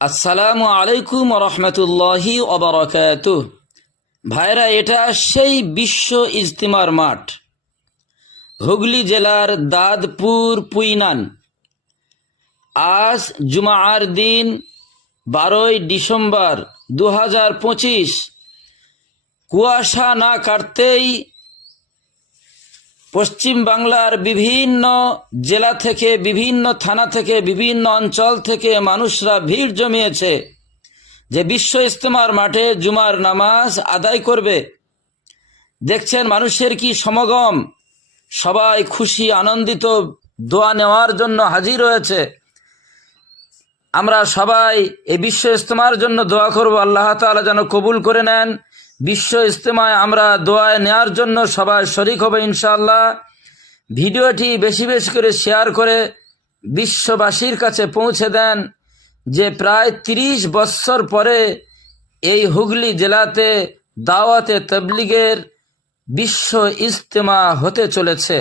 আসসালামু আলাইকুম রহমতুল্লাহি ওবারাকাতুহ। ভাইরা, এটা সেই বিশ্ব ইজতিমার মাঠ, হুগলি জেলার দাদপুর পুইনান। আজ জুমার দিন 12ই ডিসেম্বর 2025। কুয়াশা না কাটতেই পশ্চিম বাংলার বিভিন্ন জেলা থেকে, বিভিন্ন থানা থেকে, বিভিন্ন অঞ্চল থেকে মানুষরা ভিড় জমিয়েছে যে বিশ্ব ইজতেমার মাঠে জুমার নামাজ আদায় করবে। দেখছেন মানুষের কি সমাগম, সবাই খুশি আনন্দিত দোয়া নেওয়ার জন্য হাজির হয়েছে। আমরা সবাই এই বিশ্ব ইজতেমার জন্য দোয়া করব, আল্লাহ তাআলা যেন কবুল করে নেন। বিশ্ব ইজতেমায় আমরা দোয়ায় নেওয়ার জন্য সবাই শরীক হবে ইনশাআল্লাহ। ভিডিওটি বেশি বেশি করে শেয়ার করে বিশ্ববাসীর কাছে পৌঁছে দেন যে প্রায় 30 বছর পরে এই হুগলি জেলাতে দাওয়াতে তাবলীগের বিশ্ব ইজতেমা হতে চলেছে।